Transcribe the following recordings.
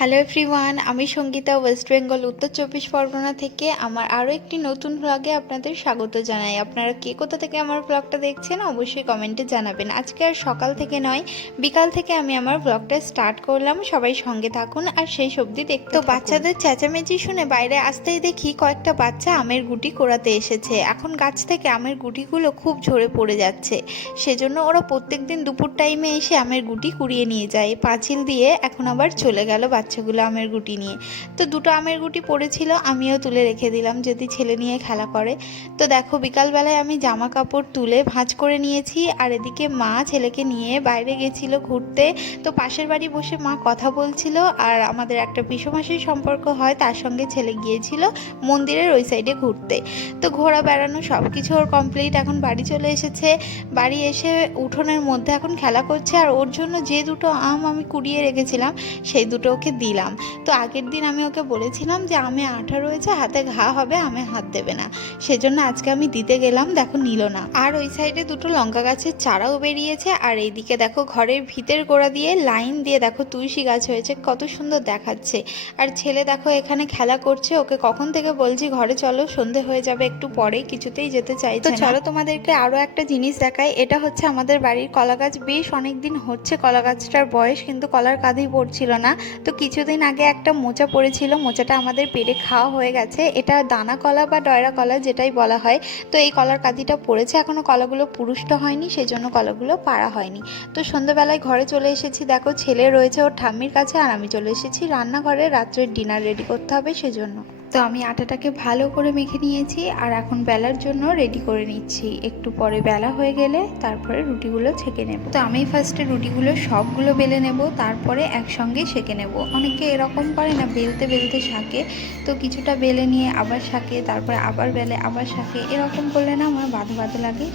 Hello everyone, আমি Sangeeta West Bengal উত্তর 24 পরগনা থেকে আমার আরও একটি নতুন ব্লগে আপনাদের স্বাগত জানাই। আপনারা কে কোথা থেকে আমার ব্লগটা দেখছেন অবশ্যই কমেন্টে জানাবেন। আজকে আর সকাল থেকে নয়, বিকাল থেকে আমি আমার ব্লগটা স্টার্ট করলাম। সবাই সঙ্গে থাকুন আর সেই সবজি দেখতে। তো বাচ্চাদের চেঁচামেচি শুনে বাইরে আসতেই দেখি কয়েকটা বাচ্চা আমের গুটি কোড়াতে এসেছে। এখন গাছ থেকে আমের গুটিগুলো খুব ঝরে পড়ে যাচ্ছে, সেজন্য ওরা প্রত্যেক দিন দুপুর টাইমে এসে আমের গুটি কুড়িয়ে নিয়ে যায়। পাঁচিল দিয়ে এখন আবার চলে গেল বাচ্চাগুলো আমের গুটি নিয়ে। তো দুটো আমের গুটি পড়েছিল, আমিও তুলে রেখে দিলাম যদি ছেলে নিয়ে খেলা করে। তো দেখো বিকালবেলায় আমি জামা কাপড় তুলে ভাঁজ করে নিয়েছি, আর এদিকে মা ছেলেকে নিয়ে বাইরে গেছিল ঘুরতে। তো পাশের বাড়ি বসে মা কথা বলছিল, আর আমাদের একটা পিসোমাসির সম্পর্ক হয়, তার সঙ্গে ছেলে গিয়েছিল মন্দিরের ওই সাইডে ঘুরতে। তো ঘোরা বেড়ানো সব কিছু ওর কমপ্লিট, এখন বাড়ি চলে এসেছে। বাড়ি এসে উঠোনের মধ্যে এখন খেলা করছে, আর ওর জন্য যে দুটো আম আমি কুড়িয়ে রেখেছিলাম সেই দুটো ওকে দিলাম। তো আগের দিন আমি ওকে বলেছিলাম যে আমে আঠা রয়েছে, হাতে ঘা হবে, আমে হাত দেবে না, সেজন্য আজকে আমি দিতে গেলাম, দেখো নিল না। আর ওই সাইডে দুটো লঙ্কা গাছের চারাও বেরিয়েছে, আর এইদিকে দেখো ঘরের ভিতের গোড়া দিয়ে লাইন দিয়ে দেখো তুলসী গাছ হয়েছে, কত সুন্দর দেখাচ্ছে। আর ছেলে দেখো এখানে খেলা করছে, ওকে কখন থেকে বলছি ঘরে চলো, সন্ধে হয়ে যাবে একটু পরে, কিছুতেই যেতে চাইছে না। তো চলো তোমাদেরকে আরো একটা জিনিস দেখাই। এটা হচ্ছে আমাদের বাড়ির কলা গাছ, বেশ অনেকদিন হচ্ছে কলা গাছটার বয়স, কিন্তু কলার কাঁধেই পড়ছিল না। তো কিছুদিন আগে একটা মোচা পড়েছিল, মোচাটা আমাদের পেরে খাওয়া হয়ে গেছে। এটা দানা কলা বা ডয়রা কলা যেটাই বলা হয়। তো এই কলার কাঁধিটা পড়েছে, এখনো কলাগুলো পুরুষ্ট হয়নি, সেই জন্য কলাগুলো পাড়া হয়নি। তো সন্ধ্যাবেলায় ঘরে চলে এসেছি, দেখো ছেলে রয়েছে ওর ঠাম্মির কাছে, আর আমি চলে এসেছি রান্নাঘরে, রাত্রের ডিনার রেডি করতে হবে সেজন্য। তো আমি আটাটাকে ভালো করে মেখে নিয়েছি, আর এখন বেলার জন্য রেডি করে নিচ্ছি। একটু পরে বেলা হয়ে গেলে তারপরে রুটিগুলো ছেঁকে নেব। তো আমি ফার্স্টে রুটিগুলো সবগুলো বেলে নেব, তারপরে একসঙ্গে সেঁকে নেব। অনেকে এরকম করে না, বেলতে বেলতে শাকে, তো কিছুটা বেলে নিয়ে আবার শাকে, তারপরে আবার বেলে আবার শাকে, এরকম করলে না আমার বাঁধা বাঁধা লাগে।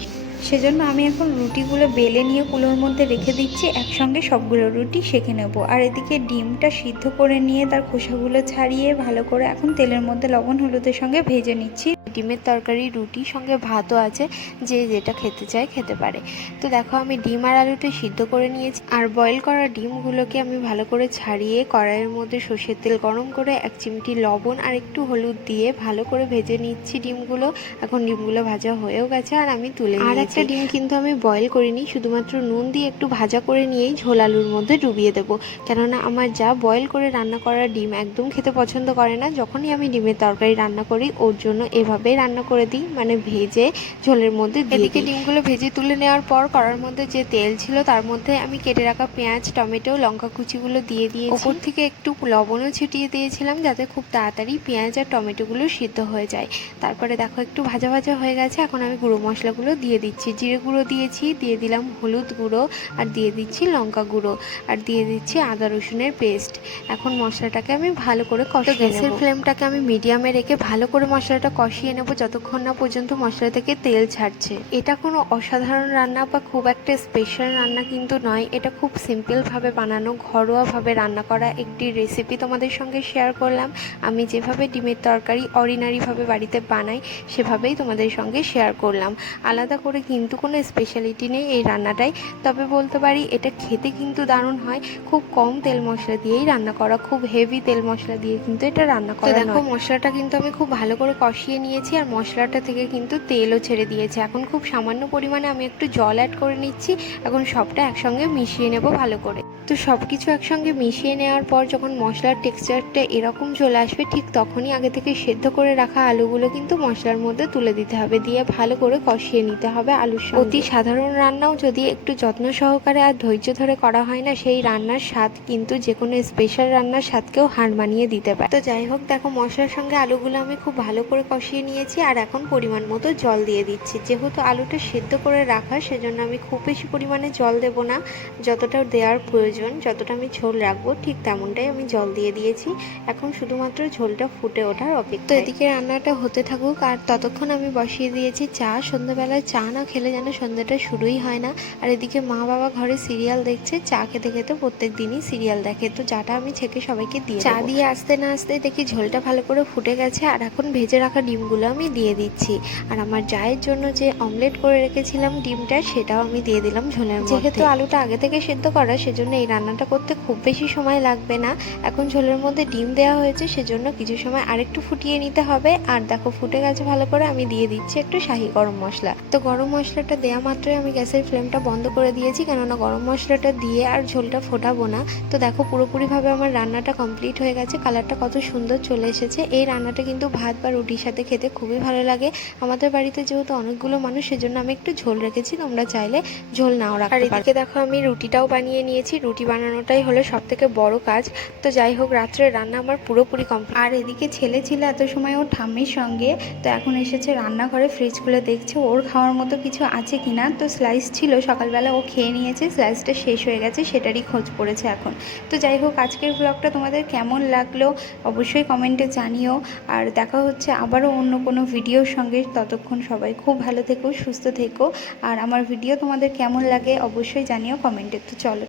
সেজন্য আমি এখন রুটিগুলো বেলে নিয়ে কুলোর মধ্যে রেখে দিচ্ছি, একসঙ্গে সবগুলো রুটি সেঁকে নেব। আর এদিকে ডিমটা সিদ্ধ করে নিয়ে তার খোসাগুলো ছাড়িয়ে ভালো করে এখন তেলের মধ্যে লবণ হলুদের সঙ্গে ভেজে নিচ্ছি। ডিমের তরকারি রুটির সঙ্গে ভাতও আছে, যে যেটা খেতে চায় খেতে পারে। তো দেখো আমি ডিম আর আলুটা সিদ্ধ করে নিয়েছি, আর বয়েল করা ডিমগুলোকে আমি ভালো করে ছাড়িয়ে কড়াইয়ের মধ্যে সর্ষের তেল গরম করে 1 চিমটি লবণ আর একটু হলুদ দিয়ে ভালো করে ভেজে নিচ্ছি ডিমগুলো। এখন ডিমগুলো ভাজা হয়েও গেছে, আর আমি তুলে নিয়েছি। আর একটা ডিম কিন্তু আমি বয়েল করিনি, শুধুমাত্র নুন দিয়ে একটু ভাজা করে নিয়েই ঝোল আলুর মধ্যে ডুবিয়ে দেবো, কেননা আমার যা বয়েল করে রান্না করা ডিম একদম খেতে পছন্দ করে না। যখনই আমি ডিমের তরকারি রান্না করি ওর জন্য এভাবেই রান্না করে দিই, মানে ভেজে ঝোলের মধ্যে দিয়ে। এদিকে ডিমগুলো ভেজে তুলে নেওয়ার পর কড়ার মধ্যে যে তেল ছিল তার মধ্যে আমি কেটে রাখা পেঁয়াজ, টমেটো, লঙ্কা কুচিগুলো দিয়ে দিয়েছি। ওপর থেকে একটু লবণও ছিটিয়ে দিয়েছিলাম, যাতে খুব তাড়াতাড়ি পেঁয়াজ আর টমেটোগুলো সিদ্ধ হয়ে যায়। তারপরে দেখো একটু ভাজা ভাজা হয়ে গেছে, এখন আমি গুঁড়ো মশলাগুলো দিয়ে দিচ্ছি। জিরে গুঁড়ো দিয়েছি, দিয়ে দিলাম হলুদ গুঁড়ো, আর দিয়ে দিচ্ছি লঙ্কা গুঁড়ো, আর দিয়ে দিচ্ছি আদা রসুনের পেস্ট। এখন মশলাটাকে আমি ভালো করে কষিয়ে নেব। গ্যাসের ফ্লেমটাকে আমি মিডিয়ামে রেখে ভালো করে মশলাটা কষিয়ে নেব যতক্ষণ না পর্যন্ত মশলা থেকে তেল ছাড়ছে। এটা কোনো অসাধারণ রান্না বা খুব একটা স্পেশাল রান্না কিন্তু নয়, এটা খুব সিম্পলভাবে বানানো, ঘরোয়াভাবে রান্না করা একটি রেসিপি তোমাদের সঙ্গে শেয়ার করলাম। আমি যেভাবে ডিমের তরকারি অর্ডিনারিভাবে বাড়িতে বানাই সেভাবেই তোমাদের সঙ্গে শেয়ার করলাম। আলাদা করে কিন্তু কোনো স্পেশালিটি নেই এই রান্নাটাই, তবে বলতে পারি এটা খেতে কিন্তু দারুণ হয়। খুব কম তেল মশলা দিয়েই রান্না করা, খুব হেভি তেল মশলা দিয়ে কিন্তু এটা রান্না করা নয়। দেখো মশলাটা কিন্তু আমি খুব ভালো করে কষিয়ে নিয়েছি, আর মশলাটা থেকে কিন্তু তেলও ছেড়ে দিয়েছে। এখন খুব সামান্য পরিমাণে আমি একটু জল অ্যাড করে নিচ্ছি। এখন সবটা একসঙ্গে মিশিয়ে নেব ভালো করে। তো সব কিছু একসঙ্গে মিশিয়ে নেওয়ার পর যখন মশলার টেক্সচারটা এরকম চলে আসবে, ঠিক তখনই আগে থেকে সেদ্ধ করে রাখা আলুগুলো কিন্তু মশলার মধ্যে তুলে দিতে হবে, দিয়ে ভালো করে কষিয়ে নিতে হবে আলুর সঙ্গে। অতি সাধারণ রান্নাও যদি একটু যত্ন সহকারে আর ধৈর্য ধরে করা হয় না, সেই রান্নার স্বাদ কিন্তু যে কোনো স্পেশাল রান্নার স্বাদকেও হার মানিয়ে দিতে পারে। তো যাই হোক, দেখো মশলার সঙ্গে আলুগুলো আমি খুব ভালো করে কষিয়ে নিয়েছি, আর এখন পরিমাণ মতো জল দিয়ে দিচ্ছি। যেহেতু আলুটা সেদ্ধ করে রাখা, সেজন্য আমি খুব বেশি পরিমাণে জল দেব না, যতটা দেওয়ার প্রয়োজন, যতটা আমি ঝোল রাখবো ঠিক তেমনটাই আমি জল দিয়ে দিয়েছি। এখন শুধুমাত্র ঝোলটা ফুটে ওঠার অপেক্ষা। তো এদিকে রান্নাটা হতে থাকুক, আর ততক্ষণ আমি বসিয়ে দিয়েছি চা। সন্ধ্যাবেলায় চা না খেলে যেন সন্ধ্যাটা শুরুই হয় না। আর এদিকে মা বাবা ঘরে সিরিয়াল দেখছে, চা খেতে খেতে প্রত্যেক দিনই সিরিয়াল দেখে। তো চাটা আমি ছেঁকে সবাইকে দিয়ে চা দিয়ে আসতে না আসতে দেখি ঝোলটা ভালো করে ফুটে গেছে, আর এখন ভেজে রাখা ডিমগুলো আমি দিয়ে দিচ্ছি। আর আমার জায়ের জন্য যে অমলেট করে রেখেছিলাম ডিমটা, সেটাও আমি দিয়ে দিলাম ঝোলের মধ্যে। যেহেতু আলুটা আগে থেকে সেদ্ধ করা, সেজন্য এই রান্নাটা করতে খুব বেশি সময় লাগবে না। এখন ঝোলের মধ্যে ডিম দেওয়া হয়েছে, সেজন্য কিছু সময় আরেকটু ফুটিয়ে নিতে হবে। আর দেখো ফুটে গেছে ভালো করে, আমি দিয়ে দিচ্ছি একটু শাহি গরম মশলা। তো গরম মশলাটা দেওয়া মাত্রই আমি গ্যাসের ফ্লেমটা বন্ধ করে দিয়েছি, কেননা গরম মশলাটা দিয়ে আর ঝোলটা ফোটাবো না। তো দেখো পুরোপুরিভাবে আমার রান্নাটা কমপ্লিট হয়ে গেছে, কালারটা কত সুন্দর চলে এসেছে। এই রান্নাটা কিন্তু ভাত বা রুটির সাথে খেতে খুবই ভালো লাগে। আমাদের বাড়িতে যেহেতু অনেকগুলো মানুষ, সেজন্য আমি একটু ঝোল রেখেছি, তোমরা চাইলে ঝোল নাও রাখতে পারো। আর এদিকে দেখো আমি রুটিটাও বানিয়ে নিয়েছি। রুটি বানানোটাই হলো সব থেকে বড় কাজ। তো যাই হোক, রাত্রের রান্না আমার পুরোপুরি কমপ্লিট। আর এদিকে ছেলে ছিল এত সময় ওর ঠাম্মির সঙ্গে, তো এখন এসেছে রান্নাঘরে, ফ্রিজ খুলে দেখছে ওর খাওয়ার মতো কিছু আছে কিনা। তো স্লাইস ছিল সকালবেলা, ও খেয়ে নিয়েছে, স্লাইসটা শেষ হয়ে গেছে, সেটারই খোঁজ পড়েছে এখন। তো যাই হোক, আজকের ব্লগটা তোমাদের কেমন লাগলো অবশ্যই কমেন্টে জানিও। আর দেখা হচ্ছে আবারও অন্য কোনো ভিডিওর সঙ্গে। ততক্ষণ সবাই খুব ভালো থেকো, সুস্থ থেকো। আর আমার ভিডিও তোমাদের কেমন লাগে অবশ্যই জানিও কমেন্টে। তো চলো।